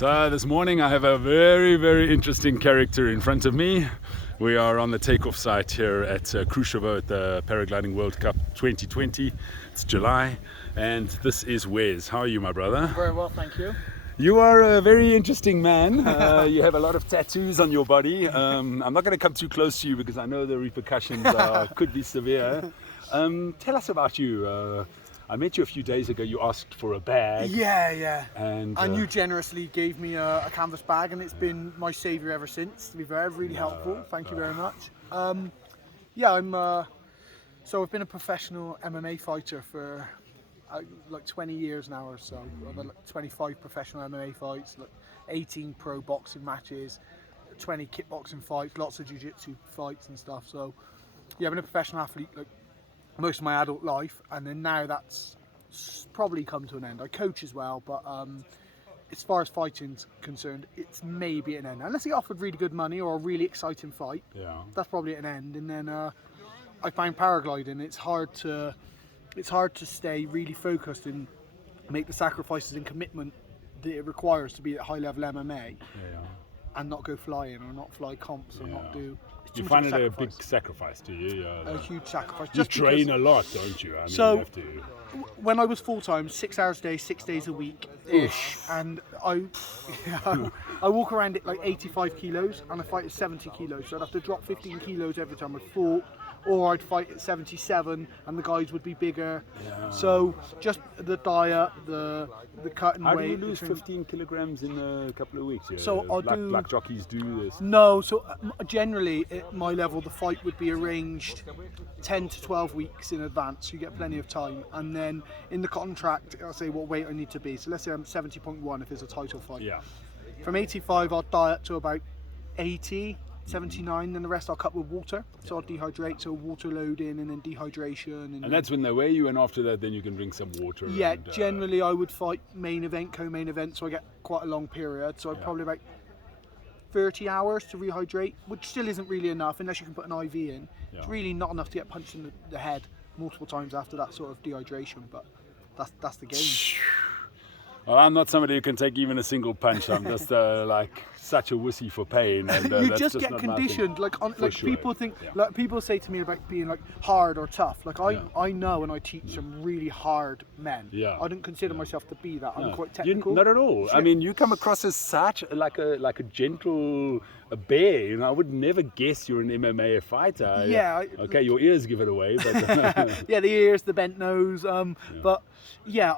So this morning I have a very, very interesting character in front of me. We are on the takeoff site here at Krushevo at the Paragliding World Cup 2020. It's July, and this is Wez. How are you, my brother? Very well, thank you. You are a very interesting man. You have a lot of tattoos on your body. I'm not going to come too close to you because I know the repercussions could be severe. Tell us about you. I met you a few days ago. You asked for a bag. Yeah. And you generously gave me a canvas bag, and it's been my saviour ever since. To be fair, really helpful. Thank you very much. So I've been a professional MMA fighter for like 20 years now or so. I've had like 25 professional MMA fights, like 18 pro boxing matches, 20 kickboxing fights, lots of jiu-jitsu fights and stuff. So yeah, I've been a professional athlete like most of my adult life, and then now that's probably come to an end. I coach as well, but as far as fighting's concerned, it's maybe an end. Unless he offered really good money or a really exciting fight, that's probably an end. And then I find paragliding, it's hard to stay really focused and make the sacrifices and commitment that it requires to be at high level MMA and not go flying or not fly comps or not do. You find it a big sacrifice, do you? A huge sacrifice. You train a lot, don't you? I mean, so you have to... when I was full time, 6 hours a day, 6 days a week ish, and I walk around at like 85 kilos, and I fight at 70 kilos. So I'd have to drop 15 kilos every time I fought, or I'd fight at 77, and the guys would be bigger. So just the diet, the cutting weight. How do you lose 15 kilograms in a couple of weeks? So I'll do like jockeys do this. No, so generally at my level, the fight would be arranged 10 to 12 weeks in advance. So you get plenty of time, and then in the contract, I'll say what weight I need to be. So let's say I'm 70.1 if it's a title fight. Yeah. From 85, I'll diet to about 80. 79, then the rest I'll cut with water. So I'll dehydrate, so water loading and then dehydration. And that's when they weigh you, and after that then you can drink some water. Yeah, and, generally I would fight main event, co-main event, so I get quite a long period. So I'd probably about 30 hours to rehydrate, which still isn't really enough unless you can put an IV in. It's really not enough to get punched in the head multiple times after that sort of dehydration, but that's the game. Well, I'm not somebody who can take even a single punch. I'm just like such a wussy for pain. And, you that's just get conditioned. Like people think, like people say to me about being like hard or tough. Like I know, and I teach some really hard men. I don't consider myself to be that. I'm quite technical. Not at all. I mean, you come across as such like a gentle bear. You know, I would never guess you're an MMA fighter. Yeah. Okay, your ears give it away. But yeah, the ears, the bent nose. But yeah,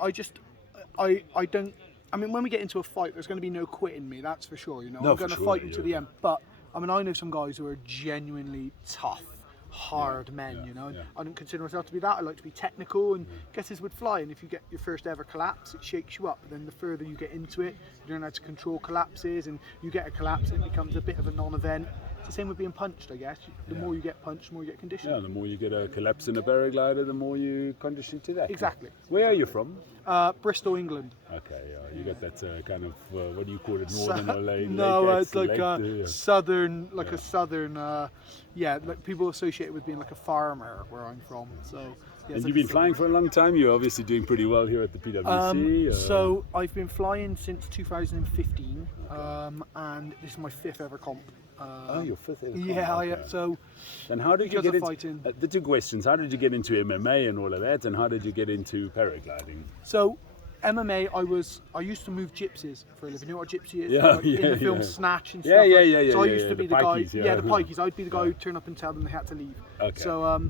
I don't. I mean, when we get into a fight, there's going to be no quitting me. That's for sure. You know, I'm going to fight you to the end. But I mean, I know some guys who are genuinely tough, hard men. You know, I don't consider myself to be that. I like to be technical, and guesses would fly. And if you get your first ever collapse, it shakes you up. But then the further you get into it, you learn how to control collapses, and you get a collapse, and it becomes a bit of a non-event. It's the same with being punched, I guess. The more you get punched, the more you get conditioned. Yeah, the more you get a collapse in a paraglider, the more you condition to that. Exactly. Where are you from? Bristol, England. Okay, you got that kind of what do you call it, northern or late? No, it's like southern, like a southern. Like people associate it with being like a farmer where I'm from. So. Yeah, and you've been flying for a long time. You're obviously doing pretty well here at the PwC. So I've been flying since 2015, and this is my 5th ever comp. Your 5th ever comp. Yeah, okay. So. And how did you get into the 2 questions? How did you get into MMA and all of that, and how did you get into paragliding? So. MMA, I used to move gypsies for a living. You know what a gypsy is? In the film Snatch and stuff. Yeah. So I used to be the guy. Pikeys, the Pikeys. I'd be the guy who'd turn up and tell them they had to leave. Okay. So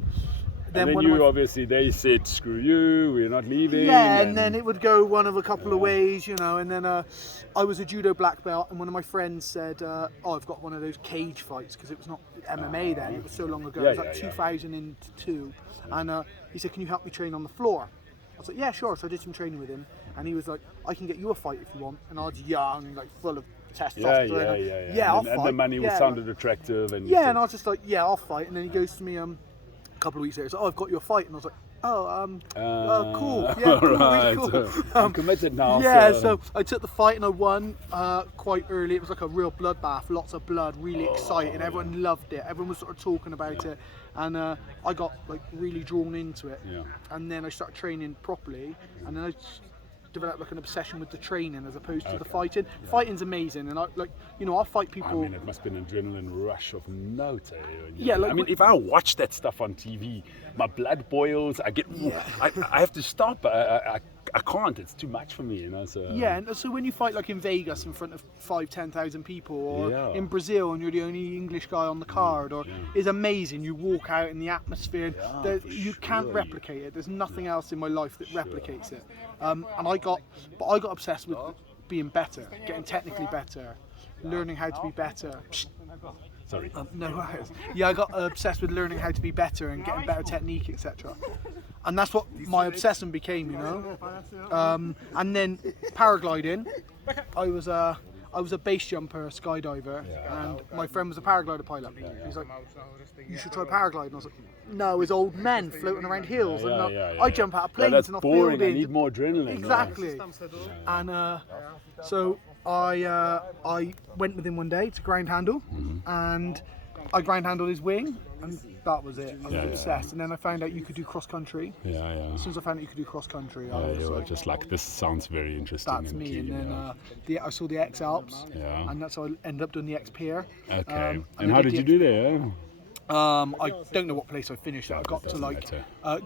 then you obviously, they said, screw you, we're not leaving. Yeah, and then it would go one of a couple of ways, you know, and then I was a judo black belt, and one of my friends said, I've got one of those cage fights, because it was not MMA then, it was so long ago, it was like 2002, and he said, can you help me train on the floor? I was like, yeah, sure. So I did some training with him, and he was like, I can get you a fight if you want, and I was young, like full of testosterone. I'll fight. And the money sounded attractive. And and I was just like, yeah, I'll fight, and then he goes to me, a couple of weeks later, I've got you a fight, and I was like, cool, yeah, cool, right. really cool. I'm committed now. Yeah, so I took the fight and I won quite early. It was like a real bloodbath, lots of blood, really exciting. Everyone loved it. Everyone was sort of talking about it, and I got like really drawn into it. And then I started training properly, and then developed like an obsession with the training as opposed to the fighting. Fighting's amazing, and I'll fight people. I mean, it must be an adrenaline rush of note. Yeah, like, I mean, if I watch that stuff on TV, my blood boils. I get, I have to stop. I can't. It's too much for me, So yeah, and so when you fight like in Vegas in front of 5,000-10,000 people, or in Brazil and you're the only English guy on the card, or it's amazing. You walk out in the atmosphere. You can't replicate it. There's nothing else in my life that replicates it. And I got obsessed with being better, getting technically better, learning how to be better. Sorry. No worries. Yeah, I got obsessed with learning how to be better and getting better technique, etc. And that's what my obsession became, And then paragliding, I was a base jumper, skydiver, and my friend was a paraglider pilot. He's like, "You should try paragliding." I was like, "No, it's old men floating around hills, and I jump out of planes that's and off boring. buildings." I need more adrenaline. Exactly. And so I went with him one day to ground handle, and I ground handled his wing, and that was it. I was obsessed. And then I found out you could do cross country. As soon as I found out you could do cross country, I was like, just like, this sounds very interesting. that's me. And then I saw the X Alps, and that's how I ended up doing the X Pier. Okay. And how did you do there? I don't know what place I finished at. I got to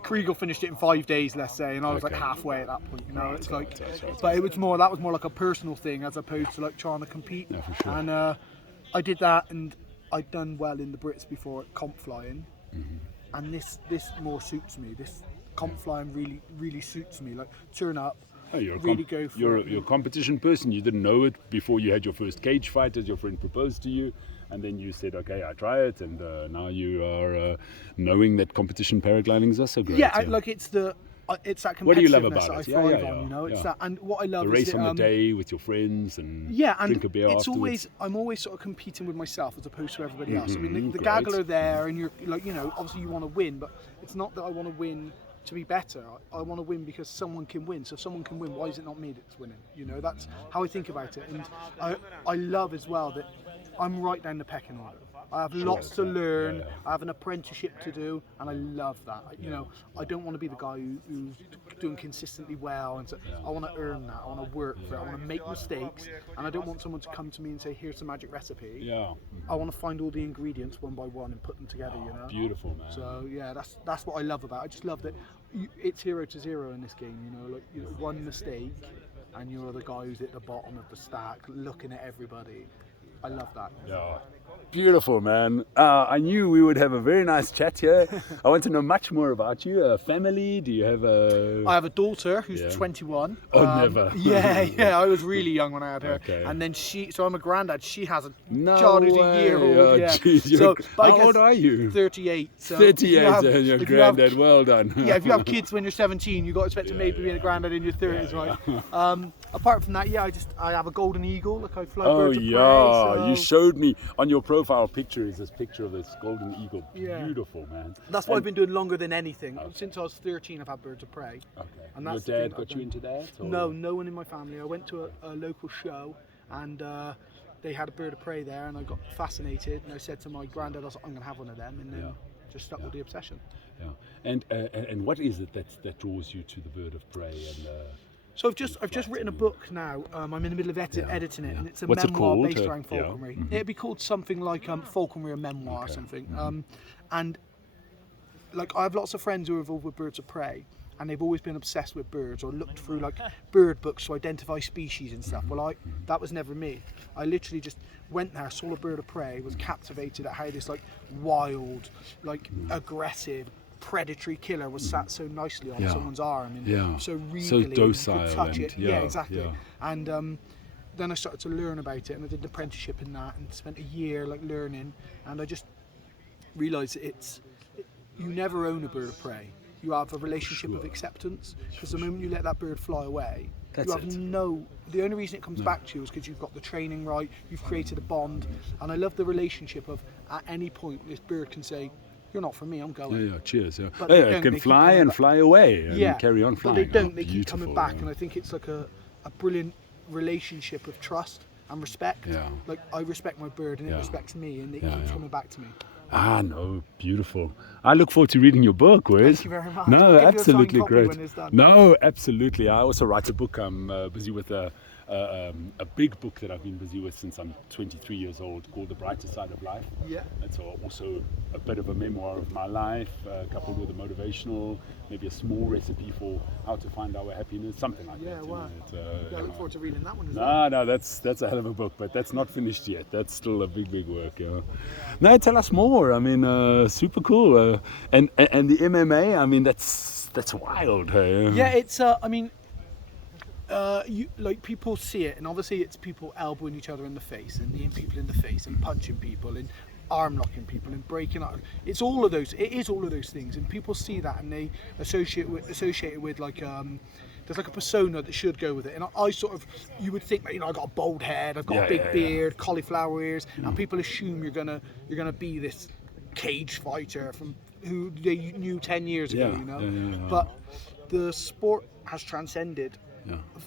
Kriegel finished it in 5 days, let's say, and I was like halfway at that point. It's like, but that was more like a personal thing as opposed to like trying to compete. Yeah, for sure. And I did that, and I'd done well in the Brits before at comp flying, and this more suits me. This comp flying really suits me. Like turn up. Oh, you're a a competition person. You didn't know it before you had your first cage fight, as your friend proposed to you, and then you said, "Okay, I try it," and now you are knowing that competition paragliding is also great. Yeah, like it's that competitiveness. What do you love about that I it? thrive on, It's that, and what I love the race is on the day with your friends and drink a beer it's afterwards. I'm always sort of competing with myself as opposed to everybody else. I mean, the gaggle are there, and you're like, obviously you want to win, but it's not that I want to win to be better. I want to win because someone can win. So if someone can win, why is it not me that's winning? That's how I think about it. And I love as well that I'm right down the pecking order. I have lots to learn. I have an apprenticeship to do, and I love that. I don't want to be the guy who's doing consistently well, and so I want to earn that. I want to work for it. I want to make mistakes, and I don't want someone to come to me and say, "Here's the magic recipe." Yeah. I want to find all the ingredients one by one and put them together. Beautiful, man. So that's what I love about it. I just love that it's 0 to 0 in this game. One mistake, and you're the guy who's at the bottom of the stack, looking at everybody. I love that. Yeah. Beautiful, man. I knew we would have a very nice chat here. I want to know much more about you. Family? Do you have a... I have a daughter who's 21. Oh, never. Yeah. I was really young when I had her. Okay. And then so I'm a granddad. She has a no child who's way. a year old. Oh, yeah. Geez, how old are you? 38. So 38, and you're granddad. Well done. Yeah, if you have kids when you're 17, you've got to expect to maybe be a granddad in your 30s, right? Apart from that, I have a golden eagle. Like I fly birds of prey. So... You showed me on your profile picture is this picture of this golden eagle. Yeah. Beautiful, man. That's what I've been doing longer than anything. Since I was 13, I've had birds of prey. Okay. And your dad got you into that? Or? No, no one in my family. I went to a local show, and they had a bird of prey there, and I got fascinated. And I said to my granddad, I was like, "I'm going to have one of them," and then just stuck with the obsession. Yeah. And what is it that draws you to the bird of prey? And so I've just written a book now. I'm in the middle of editing it, and it's a What's memoir it called? based around falconry. It'd be called something like falconry, a memoir or something. And like I have lots of friends who are involved with birds of prey, and they've always been obsessed with birds or looked through like bird books to identify species and stuff. Well, that was never me. I literally just went there, saw a bird of prey, was captivated at how this like wild, like aggressive, predatory killer was sat so nicely on someone's arm and so regally, docile, you could touch it. Yeah, exactly. Yeah. And then I started to learn about it, and I did an apprenticeship in that, and spent a year like learning. And I just realised you never own a bird of prey. You have a relationship of acceptance, because the moment you let that bird fly away, you have the only reason it comes back to you is because you've got the training right, you've created a bond. And I love the relationship of at any point this bird can say, "You're not for me, I'm going." Yeah, cheers. Yeah. But It can fly and fly away and carry on flying. But they don't, they beautiful, keep coming back, and I think it's like a brilliant relationship of trust and respect. Yeah. Like I respect my bird and it respects me, and it keeps coming back to me. No, beautiful. I look forward to reading your book, Wez. Thank you very much. No, I'll give you a absolutely signed copy great. when it's done. No, absolutely. I also write a book. I'm busy with a big book that I've been busy with since I'm 23 years old, called The Brighter Side of Life. Yeah. It's also a bit of a memoir of my life, coupled with a motivational, maybe a small recipe for how to find our happiness, something like that. Wow. I look forward to reading that one as well. No, that's a hell of a book, but that's not finished yet. That's still a big work. No, tell us more. I mean, super cool. And the MMA. I mean, that's wild. Yeah, it's. I mean. People see it, and obviously it's people elbowing each other in the face and kneeing people in the face and punching people and arm locking people and breaking up. It's all of those. It is all of those things, and people see that and they associate it with like there's like a persona that should go with it. And I sort of, you would think that, I got a bald head, I've got a big beard, cauliflower ears, and people assume you're gonna be this cage fighter from who they knew 10 years ago, But the sport has transcended.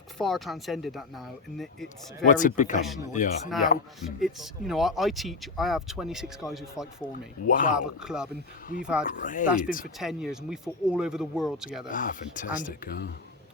Far transcended that now, and it's very What's it professional. become? It's now, it's I teach. I have 26 guys who fight for me. Wow. So I have a club, and we've had that's been for 10 years, and we fought all over the world together. Fantastic.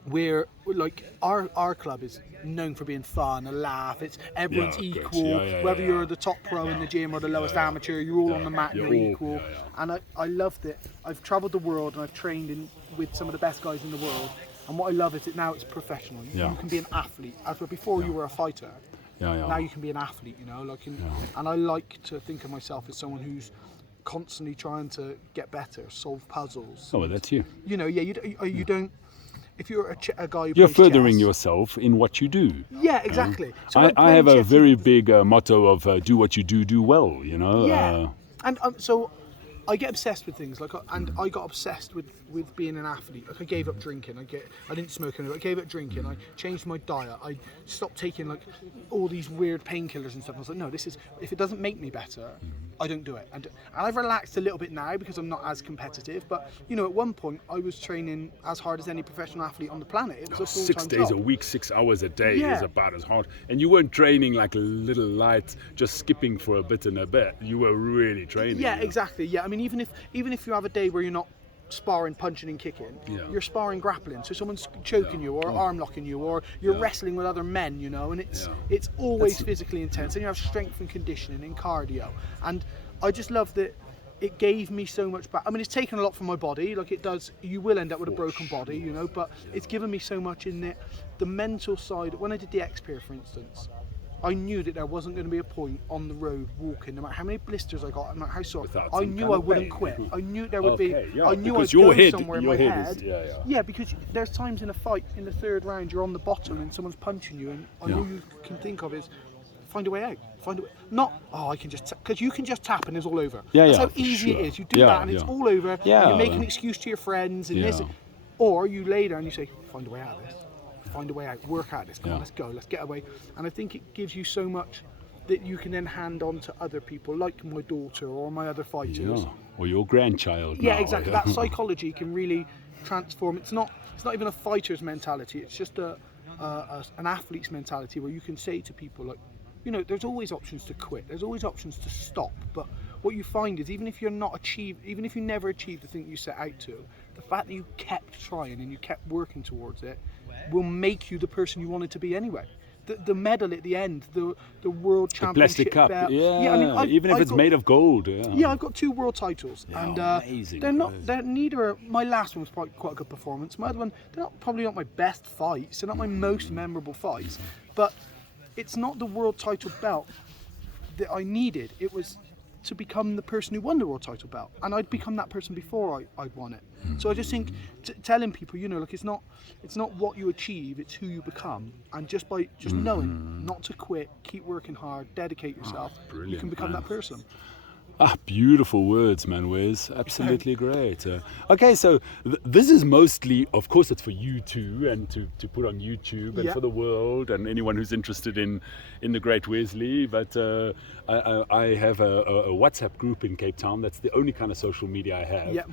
We're like our club is known for being fun, a laugh. It's everyone's equal. Whether you're the top pro in the gym or the lowest amateur, you're all on the mat. You're equal. And I loved it. I've travelled the world and I've trained with some of the best guys in the world. And what I love is now it's professional. You can be an athlete. As before you were a fighter. Now you can be an athlete, and I like to think of myself as someone who's constantly trying to get better, solve puzzles. Oh, well, that's you. You don't. If you're a guy who you're plays furthering chess, yourself in what you do. Yeah, exactly. So I have a very big motto of do what you do well. Yeah, and so I get obsessed with things I got obsessed with being an athlete. Like I gave up drinking. I didn't smoke anymore. I gave up drinking. I changed my diet. I stopped taking all these weird painkillers and stuff. I was like, no, if it doesn't make me better, I don't do it. And I've relaxed a little bit now because I'm not as competitive. But at one point I was training as hard as any professional athlete on the planet. It was a full-time 6 days job. a week, 6 hours a day is about as hard. And you weren't training like a little light, just skipping for a bit and a bit. You were really training. Yeah, exactly. Yeah, I mean, even if you have a day where you're not sparring, punching and kicking, you're sparring grappling, so someone's choking you or arm locking you, or you're wrestling with other men, and it's always physically intense, and you have strength and conditioning and cardio, and I just love that it gave me so much back. I mean, it's taken a lot from my body, like it does. You will end up with a broken body, but it's given me so much in it. The mental side, when I did the X-Pier, for instance, I knew that there wasn't going to be a point on the road walking, no matter how many blisters I got, no matter how sore. I knew I wouldn't quit. I knew there would be. I knew I'd go somewhere in my head. Yeah, because there's times in a fight, in the third round, you're on the bottom and someone's punching you, and all you can think of is find a way out. Find a way. Not I can just because you can just tap and it's all over. That's how easy it is. You do that and it's all over. Yeah. You make an excuse to your friends and this, or you lay there and you say, find a way out of this. Find a way out, work out this, come on, let's go, let's get away. And I think it gives you so much that you can then hand on to other people, like my daughter or my other fighters. Or your grandchild. Yeah, exactly. That psychology can really transform. It's not even a fighter's mentality, it's just an athlete's mentality, where you can say to people there's always options to quit, there's always options to stop, but what you find is even if you never achieve the thing you set out to, the fact that you kept trying and you kept working towards it will make you the person you wanted to be anyway. The medal at the end, the world championship plastic cup, belt. Even if it's made of gold. Yeah, I've got 2 world titles, and amazing. They're neither. My last one was quite a good performance. My other one, probably not my best fights. They're not my most memorable fights, but it's not the world title belt that I needed. It was to become the person who won the world title belt, and I'd become that person before I'd won it. So I just think telling people, it's not what you achieve, it's who you become, and just knowing not to quit, keep working hard, dedicate yourself, you can become that person. Beautiful words, man, Wez. Absolutely great. Okay, so this is mostly, of course, it's for you too, and to put on YouTube, and for the world, and anyone who's interested in the great Wesley. But I have a WhatsApp group in Cape Town. That's the only kind of social media I have.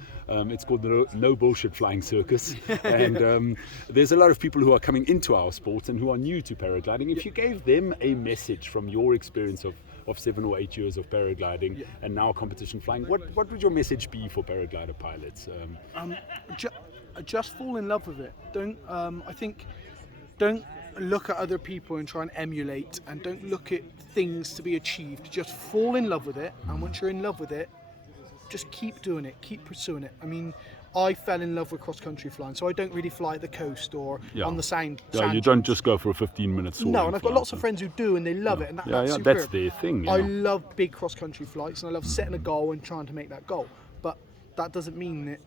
It's called the No Bullshit Flying Circus. And there's a lot of people who are coming into our sport and who are new to paragliding. If you gave them a message from your experience of 7 or 8 years of paragliding and and now competition flying. What would your message be for paraglider pilots? Just fall in love with it. Don't look at other people and try and emulate, and don't look at things to be achieved. Just fall in love with it, and once you're in love with it, just keep doing it, keep pursuing it. I mean, I fell in love with cross-country flying, so I don't really fly at the coast or on the sand. Yeah, you don't just go for a 15-minute soaring. No, and I've got lots of friends who do, and they love it, and that's superb. That's their thing. I love big cross-country flights, and I love setting a goal and trying to make that goal. But that doesn't mean that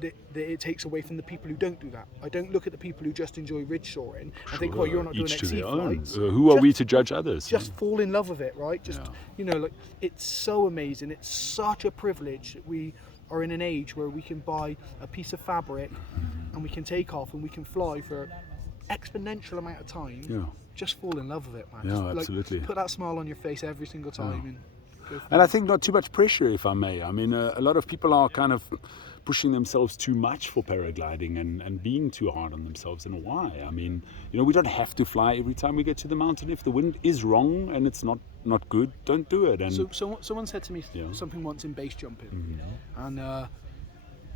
that it takes away from the people who don't do that. I don't look at the people who just enjoy ridge soaring and think, well, you're not doing XC flights. Who are we to judge others? Just fall in love with it, right? Just, like, it's so amazing. It's such a privilege that we are in an age where we can buy a piece of fabric and we can take off and we can fly for exponential amount of time. Yeah. Just fall in love with it, man. Yeah, absolutely. Put that smile on your face every single time. And I think not too much pressure, if I may. I mean, a lot of people are kind of pushing themselves too much for paragliding and being too hard on themselves. And why? I mean, we don't have to fly every time we get to the mountain. If the wind is wrong and it's not good, don't do it. And so someone said to me something once in base jumping, and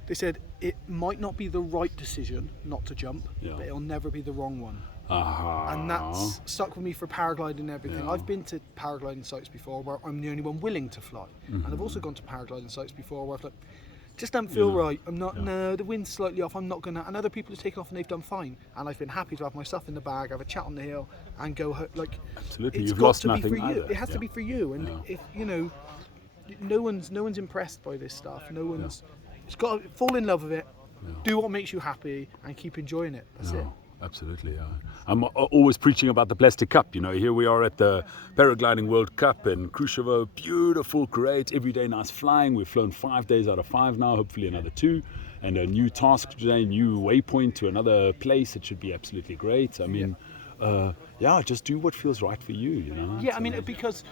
they said it might not be the right decision not to jump, but it'll never be the wrong one. And that's stuck with me for paragliding and everything. I've been to paragliding sites before where I'm the only one willing to fly, and I've also gone to paragliding sites before where I've like, just don't feel right. I'm not. No, the wind's slightly off. I'm not gonna. And other people have taken off and they've done fine. And I've been happy to have my stuff in the bag, have a chat on the hill, and go like. Absolutely, it's you've got lost to be nothing for you. either. It has to be for you. And if no one's impressed by this stuff. No one's. It's got to fall in love with it. Do what makes you happy and keep enjoying it. That's it. Absolutely, yeah. I'm always preaching about the plastic cup. Here we are at the Paragliding World Cup in Krushevo. Beautiful, great, everyday nice flying. We've flown 5 days out of 5 now, hopefully another 2. And a new task today, new waypoint to another place. It should be absolutely great. I mean, just do what feels right for you, Yeah, I mean, because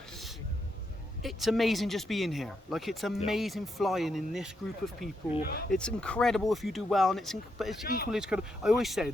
it's amazing just being here. Like, it's amazing flying in this group of people. It's incredible if you do well, and but it's equally as incredible. I always say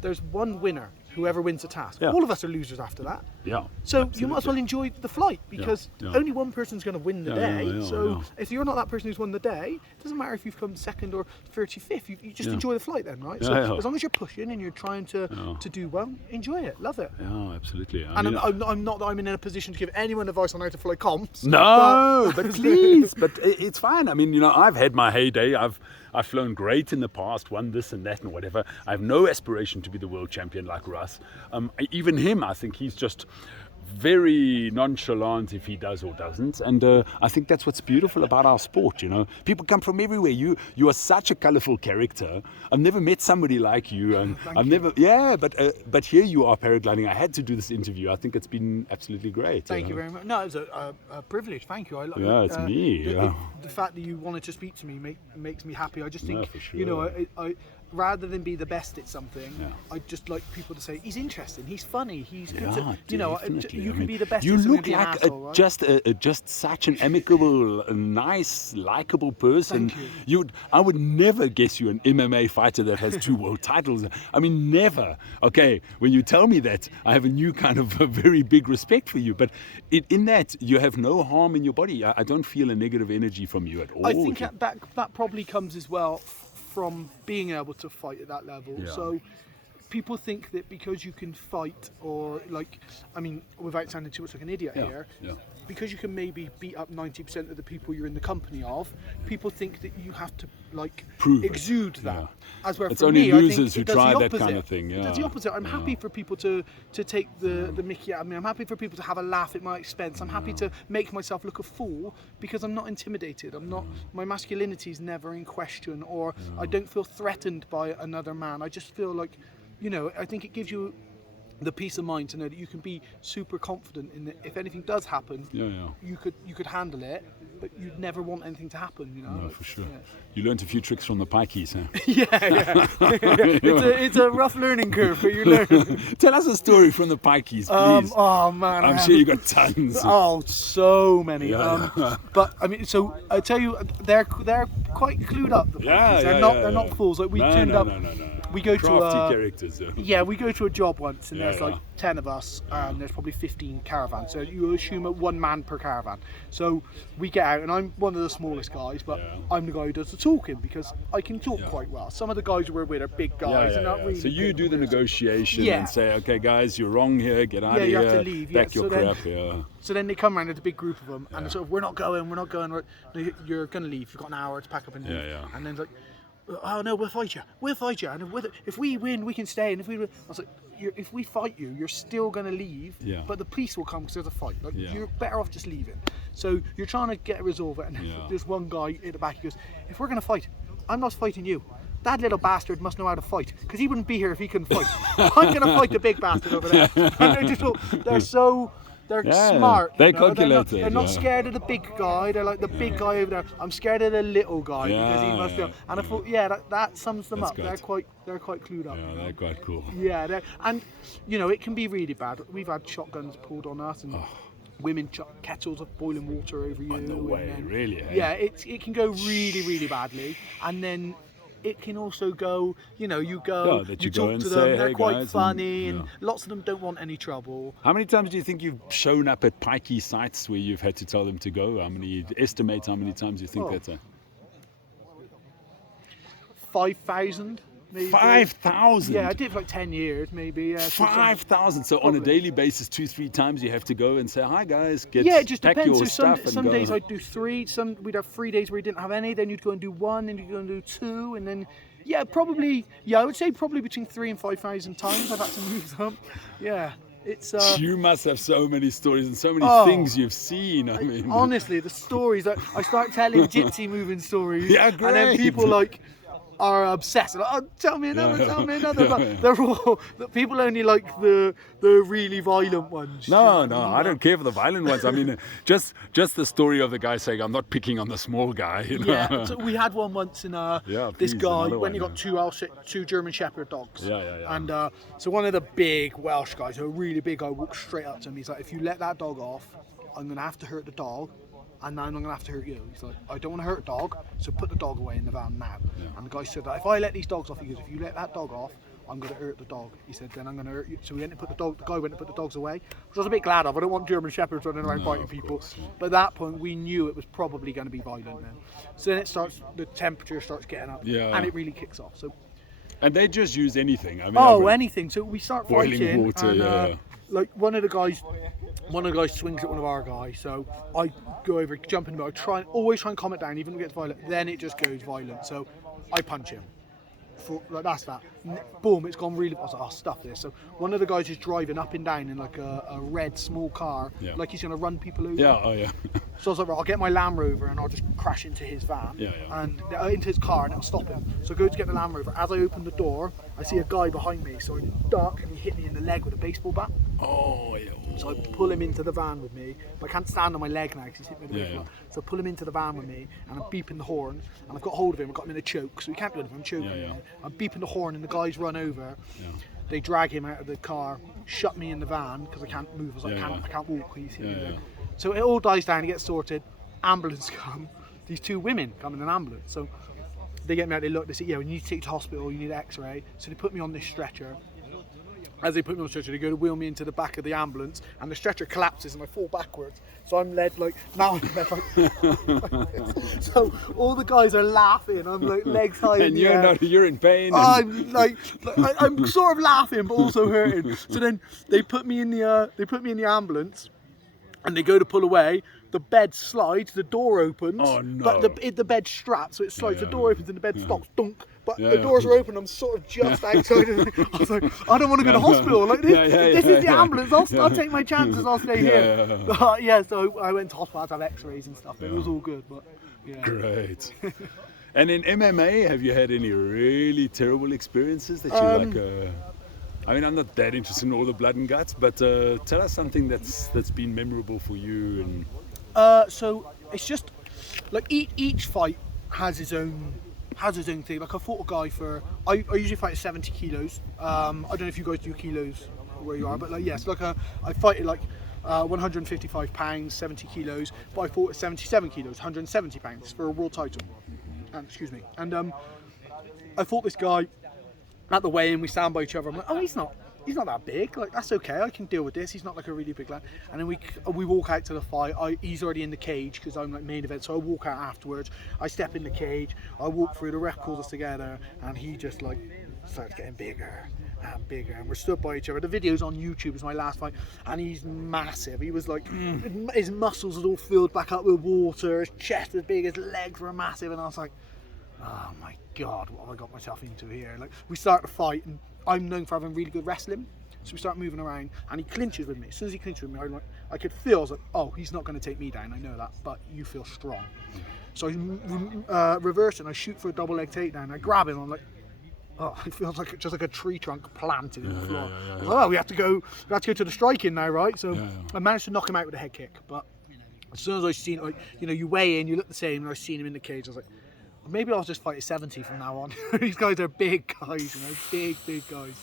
there's one winner, whoever wins the task. All of us are losers after that. Yeah. So absolutely. You might as well enjoy the flight, because only one person's going to win the day. So if you're not that person who's won the day, it doesn't matter if you've come second or 35th. You just enjoy the flight then, right? So as long as you're pushing and you're trying to do well, enjoy it, love it. Yeah, absolutely. I'm not that I'm in a position to give anyone advice on how to fly comps. No, but please, but it's fine. I mean, I've had my heyday. I've flown great in the past, won this and that and whatever. I have no aspiration to be the world champion like Russ. Even him, I think he's just very nonchalant if he does or doesn't, and I think that's what's beautiful about our sport. People come from everywhere. You are such a colourful character. I've never met somebody like you, and but here you are paragliding. I had to do this interview. I think it's been absolutely great. Thank you very much. No, it's a privilege. Thank you. It's me. The fact that you wanted to speak to me makes me happy. I just think for sure. I rather than be the best at something, I'd just like people to say he's interesting, he's funny, he's good to, you can be the best. You at look like asshole, right? just such an amicable, nice, likable person. Thank you. I would never guess you an MMA fighter that has 2 world titles. I mean, never. Okay, when you tell me that, I have a new kind of a very big respect for you. But in that, you have no harm in your body. I don't feel a negative energy from you at all. I think that probably comes as well from being able to fight at that level. So people think that because you can fight, or without sounding too much like an idiot here, because you can maybe beat up 90% of the people you're in the company of, people think that you have to prove exude that. As where it's for only me, losers I think who try that opposite. kind of thing. It does the opposite. I'm happy for people to take the mickey out of me. I'm happy for people to have a laugh at my expense. I'm happy to make myself look a fool, because I'm not intimidated. I'm not. My masculinity is never in question, or I don't feel threatened by another man. I just feel like, I think it gives you the peace of mind to know that you can be super confident in that if anything does happen, you could handle it, but you'd never want anything to happen. No, for sure. You learned a few tricks from the Pikeys, huh? It's a rough learning curve, but you learn. Tell us a story from the Pikeys, please. Oh man, I'm sure you got tons. Oh, so many. But I mean, so I tell you, they're quite clued up. The Pikeys. They're not fools. Like we turned up. No. we go crafty characters. Yeah, we go to a job once, and Yeah, there's yeah. like 10 of us, and there's probably 15 caravans. So you assume at 1 man per caravan. So we get out, and I'm one of the smallest guys, but Yeah. I'm the guy who does the talking because I can talk quite well. Some of the guys we're with are big guys, and not really. So you good do the with it. negotiation Yeah. and say, okay, guys, you're wrong here. Get out Yeah, of you here. have to leave, Back yeah. your So then- crap. Yeah. So then they come around, there's a big group of them, and they're sort of, we're not going. You're going to leave. You've got an hour to pack up and leave. Yeah. And then it's like, oh no, we'll fight you. And if we win, we can stay. And if we win, I was like, if we fight you, you're still going to leave. Yeah. But the police will come because there's a fight. Like, Yeah. you're better off just leaving. So you're trying to get a resolve. And Yeah. there's one guy in the back. He goes, if we're going to fight, I'm not fighting you. That little bastard must know how to fight because he wouldn't be here if he couldn't fight. I'm going to fight the big bastard over there. And they're Yeah, smart. they're you know? calculated, They're not yeah. scared of the big guy. They're like the big guy over there. I'm scared of the little guy because he must know. And I thought, that sums them That's up. good. They're quite clued up. Yeah, you know? they're quite cool. Yeah, and it can be really bad. We've had shotguns pulled on us and. Women chuck kettles of boiling water over you. Oh, no way, and then, really? Hey? Yeah, it can go really, really badly, and then it can also go. You go, that you you go talk and to say, them. They're "Hey, quite guys," funny, and- and lots of them don't want any trouble. How many times do you think you've shown up at Pikey sites where you've had to tell them to go? Estimate how many times you think Oh. that's 5,000, maybe. 5,000? Yeah, I did it for like 10 years, maybe. Yeah, so 5,000. So on a Probably. daily basis, 2-3 times you have to go and say, hi guys, Yeah, it just pack depends. your So some, stuff and some go. days I'd do 3. We'd have 3 days where we didn't have any. Then you'd go and do 1, then you'd go and do 2, and then I would say probably between 3,000 and 5,000 times I've had to move them. Yeah, it's. You must have so many stories and so many Oh. things you've seen. I mean, Honestly, the stories I start telling gypsy moving stories, Yeah, and then great. people are obsessed. Like, oh, tell me another, tell me another. Yeah, But yeah. they're all people only like the really violent ones. no, I don't care for the violent ones. I mean, just the story of the guy saying, I'm not picking on the small guy. You know? Yeah, so we had one once in Yeah, this please, guy another when one, he got two German Shepherd dogs. Yeah. And so one of the big Welsh guys, a really big guy, walked straight up to him. He's like, if you let that dog off, I'm going to have to hurt the dog. And then I'm going to have to hurt you. He's like, I don't want to hurt a dog, so put the dog away in the van now. And the guy said that if I let these dogs off, he goes, if you let that dog off, I'm going to hurt the dog. He said, then I'm going to hurt you. So we went to the guy went to put the dogs away, which I was a bit glad of. I don't want German Shepherds running around biting of people. course. But at that point, we knew it was probably going to be violent then. So then the temperature starts getting up, Yeah. and it really kicks off. So And they just use anything. I mean, anything. So we start Boiling fighting, water, and yeah. like one of the guys swings at one of our guys. So I go over, jump in the middle, always try and calm it down, even if it gets violent. Then it just goes violent. So I punch him. That's that. Boom! It's gone really. I was like, oh, stuff this. So one of the guys is driving up and down in like a red small car, Yeah. like he's gonna run people over. Yeah, oh yeah. So I was like, right, I'll get my Land Rover and I'll just crash into his van Yeah. and into his car and it'll stop him. So I go to get the Land Rover. As I open the door, I see a guy behind me. So I duck and he hit me in the leg with a baseball bat. Oh, yeah. So I pull him into the van with me. But I can't stand on my leg now because he's hit me with a Yeah, baseball yeah. bat. So I pull him into the van with me and I'm beeping the horn. And I've got hold of him. I've got him in a choke. So he can't do anything. I'm choking Yeah, him. yeah. I'm beeping the horn and the guys run over. Yeah. They drag him out of the car, shut me in the van because I can't move. I was like, Yeah, I can't walk. He's hit me Yeah, there. yeah. So it all dies down, it gets sorted. Ambulance come. These 2 women come in an ambulance. So they get me out, they look, they say, yeah, we need to take you to hospital, you need an x-ray. So they put me on this stretcher. As they put me on the stretcher, they go to wheel me into the back of the ambulance and the stretcher collapses and I fall backwards. So I'm led like, now I'm led like this. So all the guys are laughing, I'm like legs high in And the air. you're in pain. And I'm I'm sort of laughing but also hurting. So then they put me in the ambulance and they go to pull away. The bed slides, the door opens, Oh, no. but the bed's strapped, so it slides. Yeah. The door opens and the bed stops, dunk. But Yeah, the yeah. doors are open. I'm sort of just outside. I was like, I don't want to go to hospital. Like this, this is the ambulance. I'll take my chances. I'll stay here. Yeah. So I went to hospital to have X-rays and stuff. It was all good, but yeah. Great. And in MMA, have you had any really terrible experiences that you I mean, I'm not that interested in all the blood and guts, but tell us something that's been memorable for you. And So it's just like each fight has its own thing. Like I fought a guy I usually fight at 70 kilos. I don't know if you guys do kilos where you are, but like yes, like I fight at like 155 pounds, 70 kilos. But I fought at 77 kilos, 170 pounds for a world title. And excuse me. And I fought this guy. at the weigh-in, we stand by each other. I'm like, oh, he's not that big. Like, that's okay. I can deal with this. He's not like a really big lad. And then we walk out to the fight. He's already in the cage because I'm like main event. So I walk out afterwards. I step in the cage. I walk through. The ref calls us together, and he just like starts getting bigger and bigger. And we're stood by each other. The video's on YouTube. It's my last fight, and he's massive. He was like, his muscles had all filled back up with water. His chest was big. His legs were massive, and I was like, oh my God, what have I got myself into here? Like, we start to fight, and I'm known for having really good wrestling, so we start moving around, and he clinches with me. As soon as he clinches with me, I could feel, I was like, oh, he's not going to take me down, I know that, but you feel strong. So I reverse it, and I shoot for a double leg takedown. I grab him, I'm like, oh, it feels like just like a tree trunk planted in the floor. I was like, oh, we have to go to the striking now, right? So I managed to knock him out with a head kick, but as soon as I seen, like, you know, you weigh in, you look the same, and I seen him in the cage, I was like, maybe I'll just fight at 70 from now on. These guys are big guys, you know, big guys.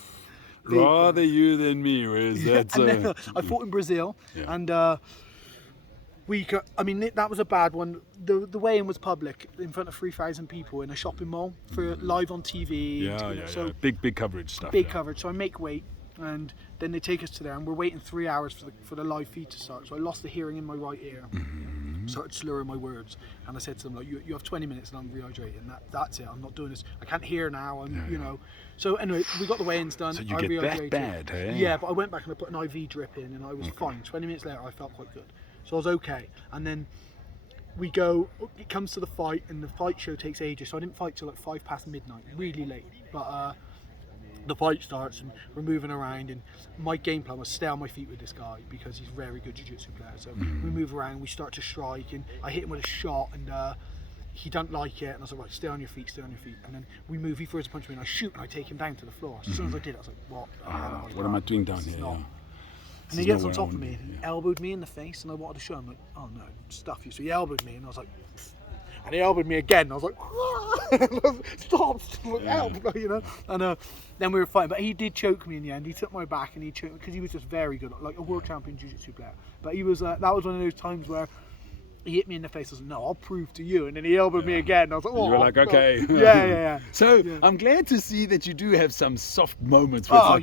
Rather you than me, Wez. That's then, I fought in Brazil, and that was a bad one. The weigh-in was public in front of 3,000 people in a shopping mall for live on TV. So big coverage stuff. Big coverage. So I make weight, and then they take us to there, and we're waiting 3 hours for the live feed to start. So I lost the hearing in my right ear. Started slurring my words, and I said to them, like, you have 20 minutes and I'm rehydrating. That's it. I'm not doing this. I can't hear now. You know. So anyway, we got the weigh-ins done. So you get that bad, hey? Yeah, but I went back and I put an IV drip in, and I was fine. 20 minutes later, I felt quite good. So I was okay. And then it comes to the fight, and the fight show takes ages. So I didn't fight till like 5 past midnight, really late. But the fight starts, and we're moving around, and my game plan was stay on my feet with this guy because he's a very good jiu-jitsu player. So we move around, we start to strike, and I hit him with a shot, and he doesn't like it, and I was like, right, stay on your feet. And then we move, he throws a punch at me, and I shoot, and I take him down to the floor. So as soon as I did, I was like, what am I doing down here? And he gets on top of me, and elbowed me in the face, and I wanted to show him, like, oh no, stuff you. So he elbowed me, and I was like, and he elbowed me again. I was like, stop, help, you know. And then we were fighting, but he did choke me in the end. He took my back and he choked me because he was just very good, like a world champion jiu-jitsu player. But he was that was one of those times where he hit me in the face. I was like, no, I'll prove to you. And then he elbowed me again. I was like, oh, you were like, okay. Yeah. So I'm glad to see that you do have some soft moments. I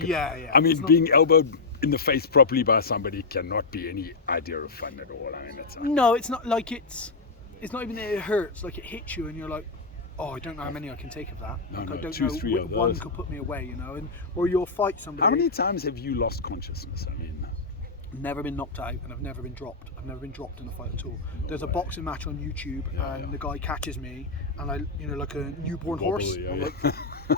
mean, being elbowed in the face properly by somebody cannot be any idea of fun at all. I mean, no, it's not like it's not even that it hurts, like it hits you and you're like, oh, I don't know how many I can take of that. I don't know, 2-3 of those. One could put me away, you know, or you'll fight somebody. How many times have you lost consciousness? I mean, never been knocked out, and I've never been dropped. I've never been dropped in a fight at all. There's a boxing match on YouTube, and the guy catches me, and I, you know, like a newborn horse, I'm like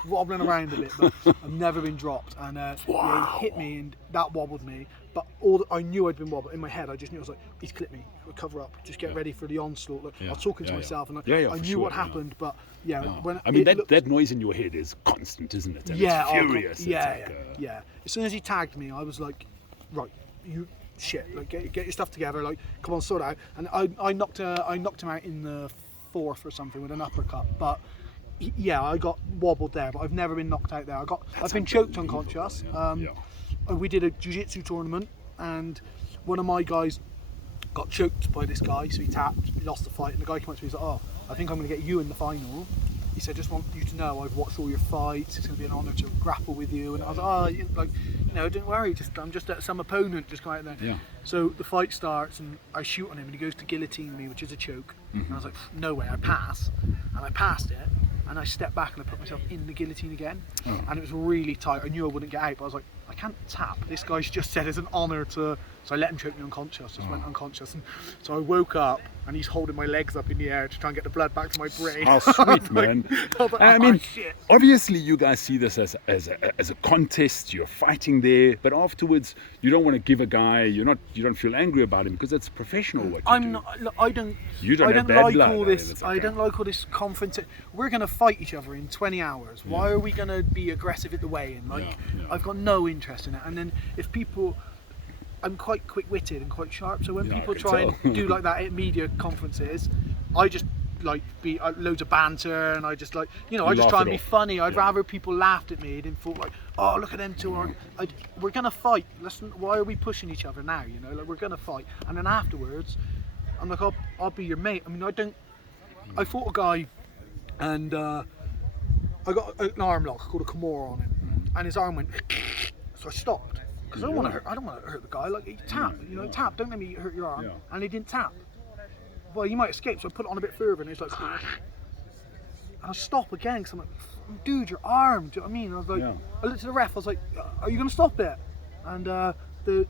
wobbling around a bit, but I've never been dropped. And he hit me, and that wobbled me. But I knew I'd been wobbled in my head. I just knew, I was like, he's clipped me. Cover up. Just get ready for the onslaught. Like, I was talking to myself, and I knew what happened. But when I mean, that noise in your head is constant, isn't it? And it's furious. Yeah. As soon as he tagged me, I was like, right, you shit, like get your stuff together, like come on, sort it out. And I knocked him out in the 4th or something with an uppercut, but I got wobbled there, but I've never been knocked out there. I've been choked unconscious. We did a jiu-jitsu tournament, and one of my guys got choked by this guy, so he tapped, he lost the fight, and the guy came up to me, he's like, oh, I think I'm going to get you in the final. He said, just want you to know I've watched all your fights, it's going to be an honour to grapple with you. And I was like, don't worry, I'm just some opponent, just go out there. Yeah. So the fight starts, and I shoot on him, and he goes to guillotine me, which is a choke. And I was like, no way, I pass. And I passed it, and I stepped back, and I put myself in the guillotine again. And it was really tight. I knew I wouldn't get out, but I was like, I can't tap. This guy's just said it's an honour to... So I let him choke me unconscious, just went unconscious. And so I woke up, and he's holding my legs up in the air to try and get the blood back to my brain. How sweet, man. I mean, obviously you guys see this as a contest, you're fighting there, but afterwards you don't want to give a guy, you don't feel angry about him because it's professional what you do. I don't like all this conference. We're going to fight each other in 20 hours. Why are we going to be aggressive at the weigh-in? I've got no interest in it. And then if people... I'm quite quick-witted and quite sharp, so when people try and do like that at media conferences, I just like be loads of banter, and I just like, I just try and be funny. I'd rather people laughed at me than thought like, oh, look at them two, we're gonna fight. Listen, why are we pushing each other now? Like we're gonna fight, and then afterwards, I'm like, I'll be your mate. I mean, I fought a guy, and I got an arm lock called a Kimura on him. and his arm went. So I stopped because I don't want to hurt the guy. Like, he tap, tap. Don't let me hurt your arm. And he didn't tap. Well, you might escape, so I put it on a bit further, and he's like, and I stop again because I'm like, dude, your arm. Do you know what I mean? I was like, I looked at the ref. I was like, are you gonna stop it? And the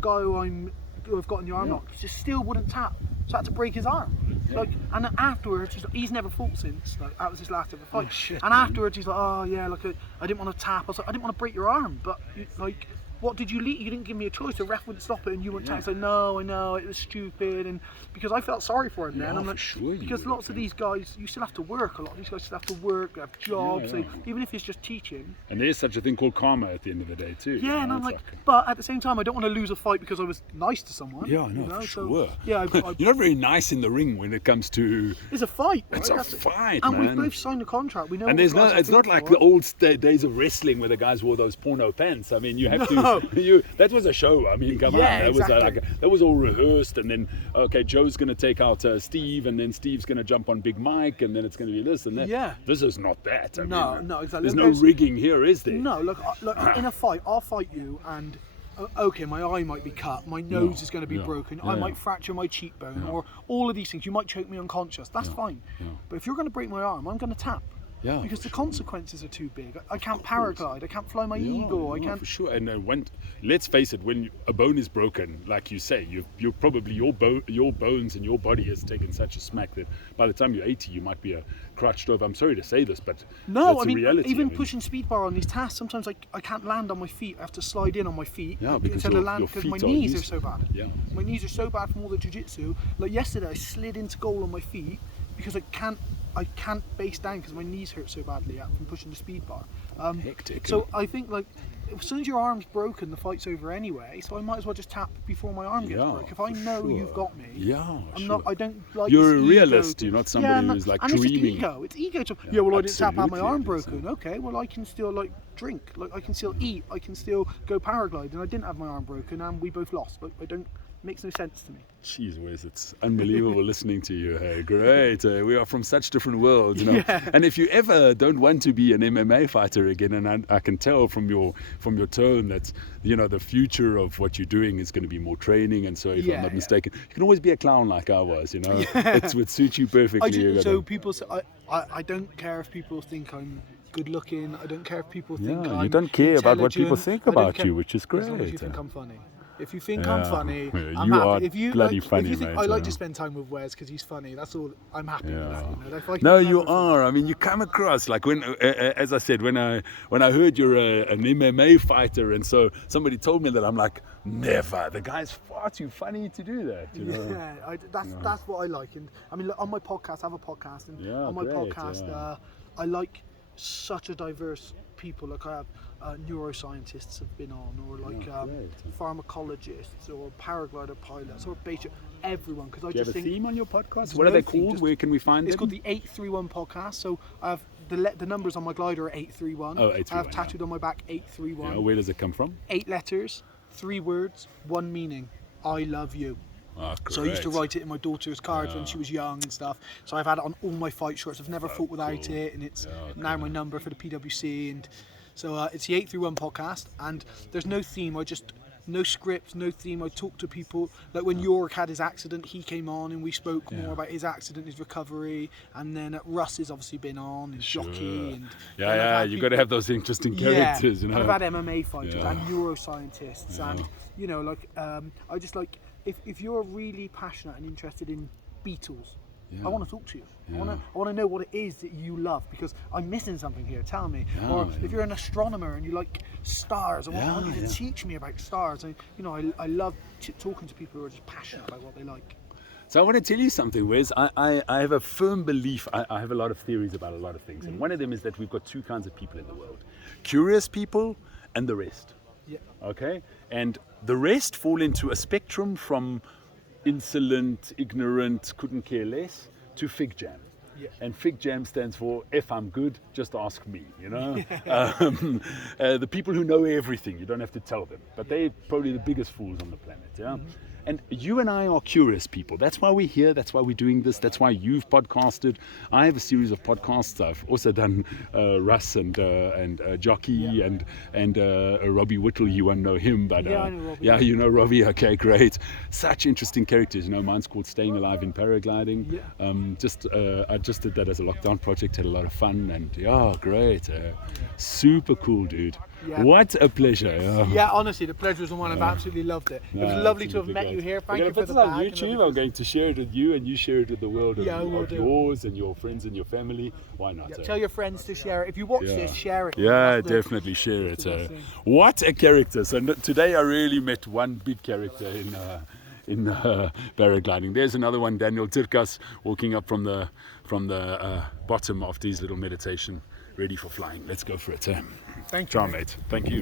guy who I've got in the arm lock just still wouldn't tap. So I had to break his arm. Like, and afterwards, he's never fought since. Like, that was his last ever fight. And afterwards, he's like, oh yeah, like I didn't want to tap. I was like, I didn't want to break your arm, but like, what did you leave? You didn't give me a choice. The ref wouldn't stop it, and you wouldn't tap. I said, no, I know, it was stupid, and because I felt sorry for him then. I'm like, because lots of these guys, you still have to work. A lot of these guys still have to work, have jobs. So even if it's just teaching. And there's such a thing called karma at the end of the day too. Yeah, and I'm like, but at the same time, I don't want to lose a fight because I was nice to someone. Yeah, I know, for sure. So, yeah, you're not very nice in the ring when it comes to. It's a fight. Right? It's a fight, and man. we both signed a contract. We know. And there's it's not like the old days of wrestling where the guys wore those porno pants. I mean, you have to. That was a show. I mean, come on. That was that was all rehearsed, and then Joe's going to take out Steve, and then Steve's going to jump on Big Mike, and then it's going to be this and that. Yeah. This is not that. I mean, no, exactly. There's no rigging here, is there? No, look, in a fight, I'll fight you, and okay, my eye might be cut, my nose is going to be broken, I might fracture my cheekbone, or all of these things. You might choke me unconscious. That's fine. But if you're going to break my arm, I'm going to tap. Yeah, because the consequences are too big. I can't paraglide. I can't fly my eagle. I can't. For sure. And when, let's face it, when a bone is broken, like you say, you're probably your bones and your body has taken such a smack that by the time you're 80, you might be a crutched over. I'm sorry to say this, but no, that's I mean, reality. even pushing speed bar on these tasks, sometimes I can't land on my feet. I have to slide in on my feet. Yeah, because my knees are so bad. Yeah, my knees are so bad from all the jiu-jitsu. Like yesterday, I slid into goal on my feet because I can't base down because my knees hurt so badly from pushing the speed bar. Hectic. So I think, like, as soon as your arm's broken, the fight's over anyway. So I might as well just tap before my arm gets broken. If I know you've got me, I don't like. You're a realist. You're not somebody who's like dreaming. It's ego. It's ego. Well, I didn't tap out my arm broken. Okay, well, I can still like drink. Like, I can still eat. I can still go paragliding. I didn't have my arm broken, and we both lost. Like, I don't. Makes no sense to me. Jeez, Wes, it's unbelievable listening to you. Hey, great. We are from such different worlds, you know. And if you ever don't want to be an MMA fighter again, and I can tell from your tone that, you know, the future of what you're doing is going to be more training. And so, if I'm not mistaken, you can always be a clown like I was. You know, it would suit you perfectly. So people say, I don't care if people think I'm good looking. I don't care if people think I'm you don't care about what people think about you, which is great. As long as you think I'm funny. If you think I'm funny, I'm you happy. are if you bloody like, funny, if you think, mate. I like to spend time with Wez because he's funny. That's all. I'm happy with that. You know? No, you are. I mean, you come across like when, as I said, when I heard you're an MMA fighter, and so somebody told me that, I'm like, never. The guy's far too funny to do that. You know? Yeah, that's what I like. And I mean, look, on my podcast, I have a podcast, and on my podcast, I like such a diverse people. Like, I have neuroscientists have been on, or like pharmacologists, or paraglider pilots, or basic everyone. Because I just think. Do you have a theme on your podcast? What are they called? Where can we find them? It's called the 831 podcast. So I have the numbers on my glider are 831. Oh, 831. I have tattooed on my back 831. Yeah, where does it come from? 8 letters, 3 words, 1 meaning. I love you. Oh, so I used to write it in my daughter's cards when she was young and stuff. So I've had it on all my fight shorts. I've never fought without it, and it's now my number for the PWC. And so it's the 831 podcast, and there's no theme. No script, no theme. I talk to people. Like when York had his accident, he came on and we spoke more about his accident, his recovery. And then Russ has obviously been on, his jockey. And you've got to have those interesting characters. You know? And I've had MMA fighters and neuroscientists, and you know, like I just like if you're really passionate and interested in beetles. I want to talk to you. I want to know what it is that you love, because I'm missing something here. Tell me. Or if you're an astronomer and you like stars, I want you to teach me about stars. And you know, I love talking to people who are just passionate about what they like. So I want to tell you something, Wes. I have a firm belief. I have a lot of theories about a lot of things, and one of them is that we've got 2 kinds of people in the world: curious people and the rest. Yeah. Okay. And the rest fall into a spectrum from insolent, ignorant, couldn't care less, to fig jam. Yeah. And fig jam stands for, if I'm good, just ask me, you know. The people who know everything, you don't have to tell them, but they're probably the biggest fools on the planet. And you and I are curious people. That's why we're here. That's why we're doing this. That's why you've podcasted. I have a series of podcasts. I've also done Russ and Jockey and Robbie Whittle. You won't know him, but I know Robbie. yeah, you know Robbie. Okay, great. Such interesting characters. You know, mine's called Staying Alive in Paragliding. I just did that as a lockdown project. Had a lot of fun, and yeah, great. Super cool, dude. Yeah. What a pleasure. Yeah, honestly, the pleasure was mine. I've absolutely loved it. It was lovely to have met you here. Thank you for the bag. bag. On YouTube. I'm going to share it with you, and you share it with the world of we'll do. yours and your friends and your family. Why not? Tell your friends to share it. If you watch this, share it. Yeah, definitely share it. What a character. So today I really met one big character in paragliding. There's another one, Daniel Tirkas, walking up from the bottom of his little meditation, ready for flying. Let's go for it. Thank you. Ciao, mate. Thank you.